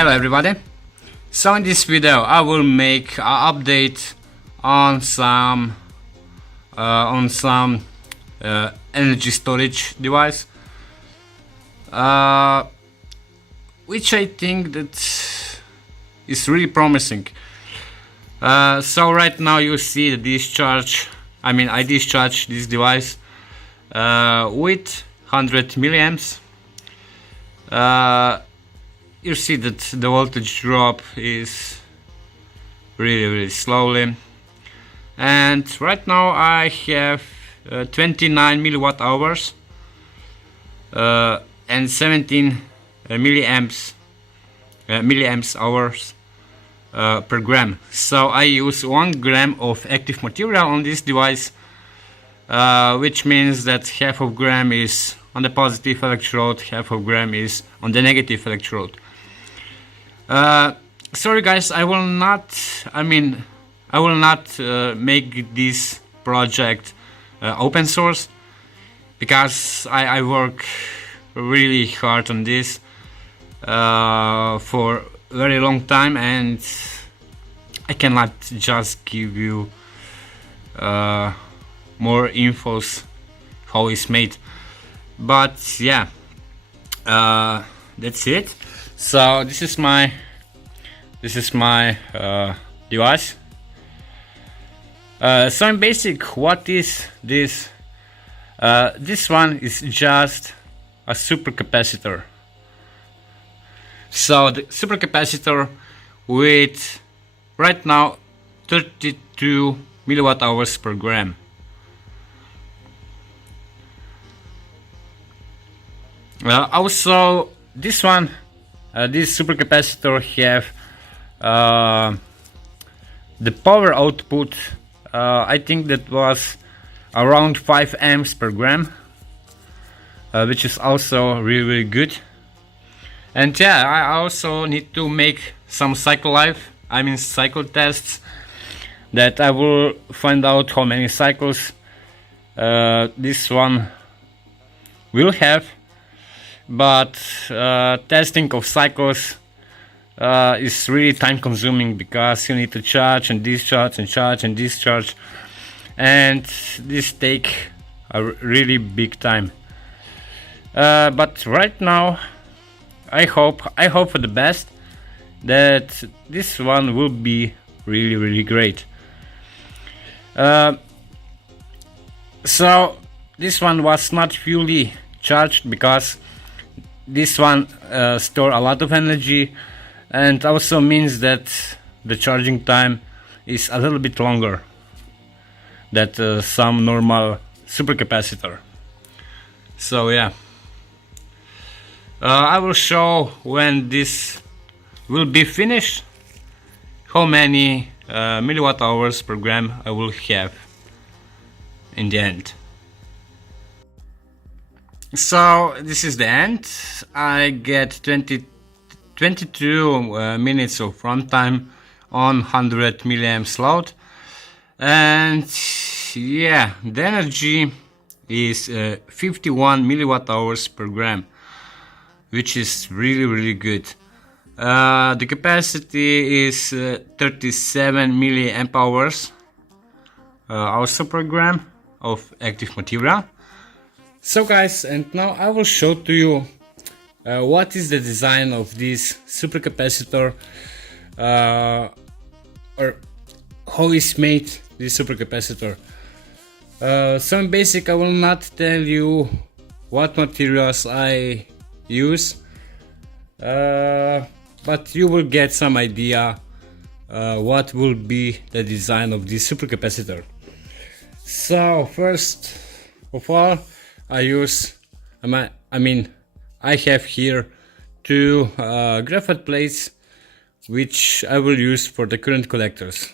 Hello everybody. So in this video I will make an update on some energy storage device, which I think that is really promising. So right now you see the discharge. I discharge this device with 100 milliamps. You see that the voltage drop is really slowly, and right now I have 29 milliwatt hours and 17 milliamps hours per gram. So I use 1 gram of active material on this device, which means that half of gram is on the positive electrode, half of gram is on the negative electrode. Sorry guys, I will not make this project open source, because I work really hard on this for a very long time, and I cannot just give you more infos how it's made. But yeah, that's it. So this is my device. So in basic, what is this? This one is just a supercapacitor. So the supercapacitor with right now 32 milliwatt hours per gram. Also this one, this supercapacitor have the power output, I think that was around 5 amps per gram, which is also really good. And yeah, I also need to make some cycle tests, that I will find out how many cycles this one will have. But testing of cycles is really time consuming, because you need to charge and discharge and charge and discharge, and this take a really big time. But right now I hope for the best, that this one will be really great. So this one was not fully charged, because this one store a lot of energy, and also means that the charging time is a little bit longer than some normal supercapacitor. So yeah, I will show when this will be finished how many milliwatt hours per gram I will have in the end. So this is the end. I get 22 minutes of runtime on 100 milliamps load, and yeah, the energy is 51 milliwatt hours per gram, which is really good. The capacity is 37 milliamp hours also per gram of active material. So guys, and now I will show to you what is the design of this supercapacitor, or how is made this supercapacitor. So in basic, I will not tell you what materials I use, but you will get some idea what will be the design of this supercapacitor. So first of all, I have here 2 graphite plates, which I will use for the current collectors.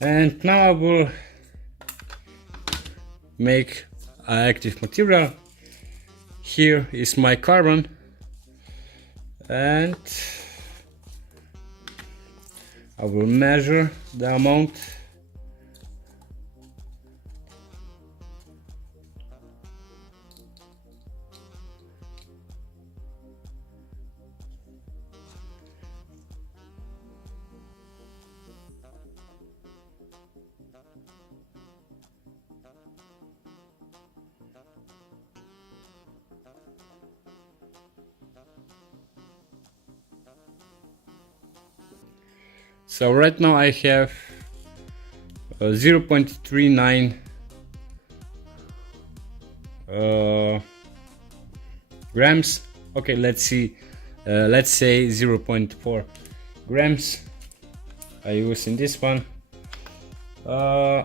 And now I will make active material. Here is my carbon, and I will measure the amount. So right now I have 0.39 grams. Okay, let's see, let's say 0.4 grams I use in this one. I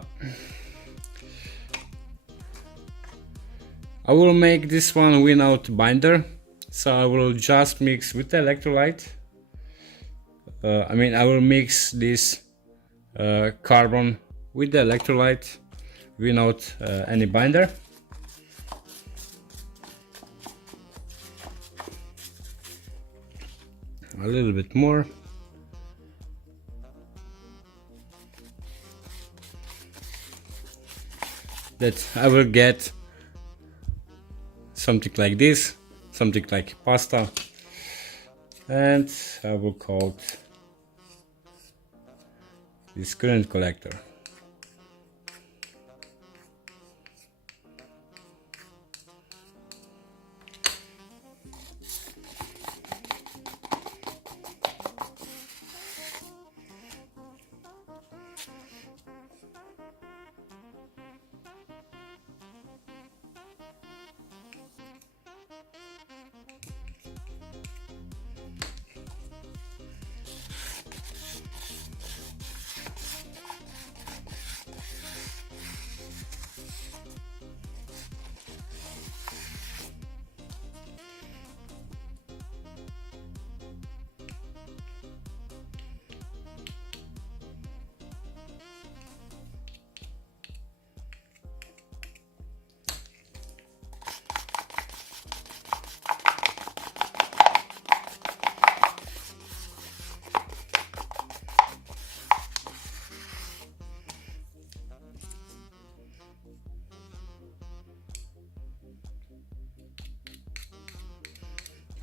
will make this one without binder, so I will just mix with the electrolyte. I will mix this carbon with the electrolyte without any binder. A little bit more. That I will get something like this, something like pasta, and I will coat this current collector.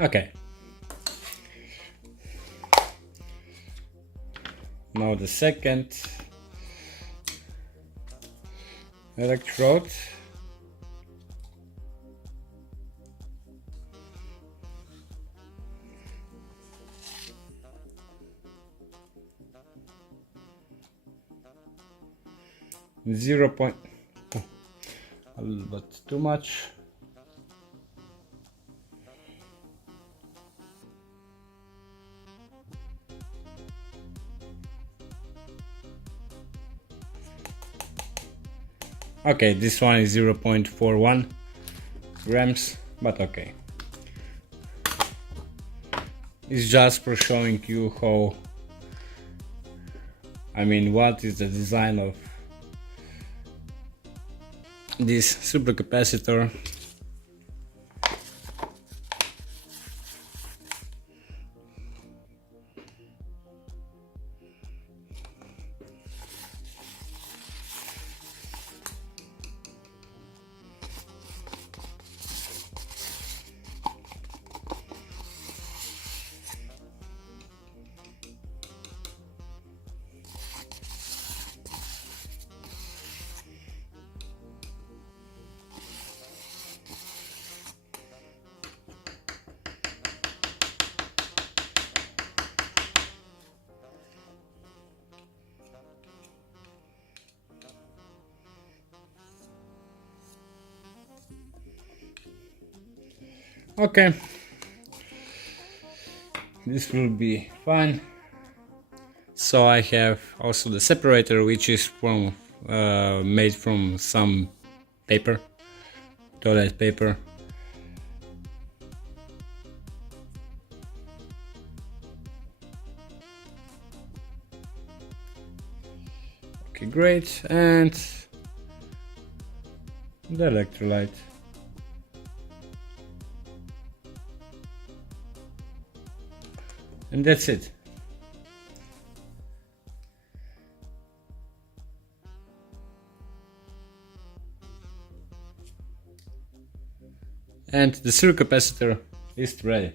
Okay. Now the second electrode. Zero point, a little bit too much. Okay, this one is 0.41 grams, but okay. It's just for showing you how, what is the design of this supercapacitor. Okay, this will be fine. So I have also the separator, which is from made from some paper, toilet paper. Okay, great, and the electrolyte. And that's it. And the supercapacitor is ready.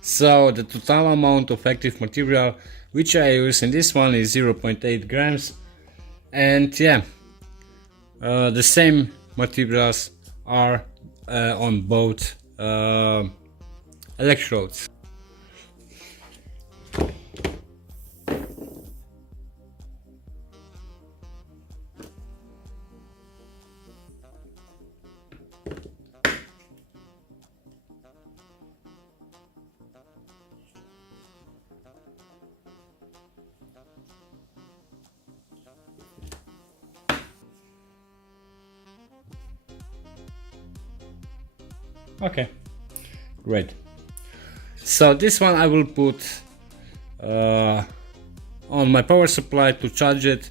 So the total amount of active material which I use in this one is 0.8 grams. And yeah, the same materials are on both electrodes. Okay, great. So this one I will put on my power supply to charge it.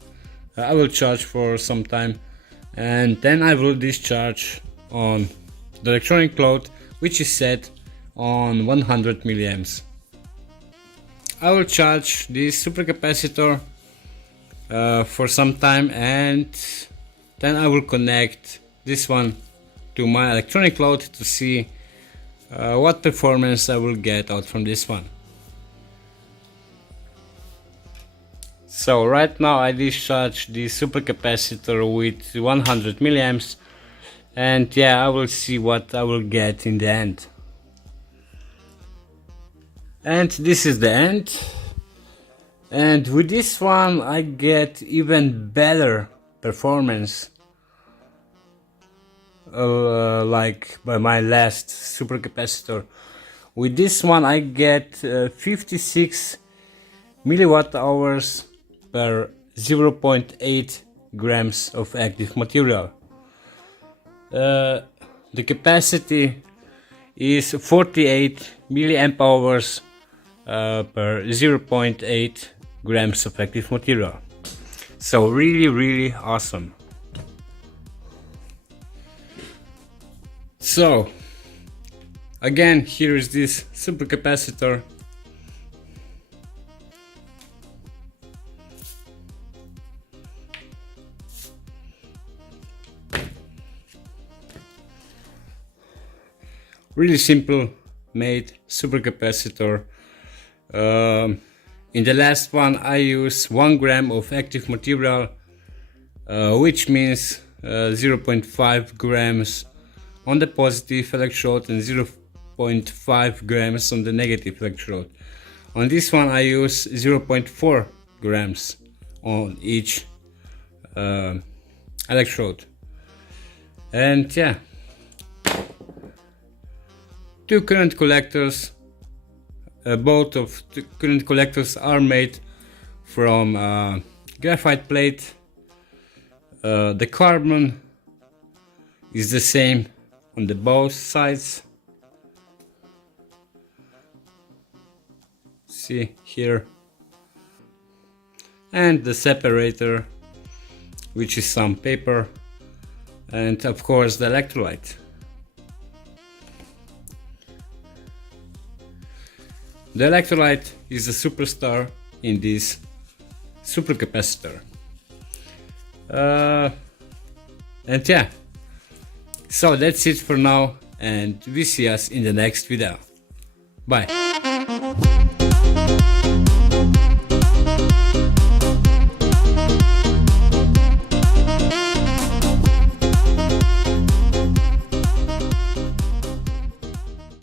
I will charge for some time, and then I will discharge on the electronic load, which is set on 100 milliamps. I will charge this supercapacitor for some time, and then I will connect this one to my electronic load to see what performance I will get out from this one. So right now I discharge the supercapacitor with 100 milliamps, and yeah, I will see what I will get in the end. And this is the end. And with this one I get even better performance, like by my last supercapacitor. With this one I get 56 milliwatt hours per 0.8 grams of active material. The capacity is 48 milliamp hours per 0.8 grams of active material. So really awesome. So again, here is this supercapacitor. Really simple made supercapacitor. In the last one I use 1 gram of active material, which means 0.5 grams on the positive electrode and 0.5 grams on the negative electrode. On this one I use 0.4 grams on each electrode. And yeah, two current collectors. Both of the current collectors are made from graphite plate. The carbon is the same on the both sides. See here. And the separator, which is some paper, and of course the electrolyte. The electrolyte is the superstar in this supercapacitor. And yeah, so that's it for now, and we see us in the next video. Bye.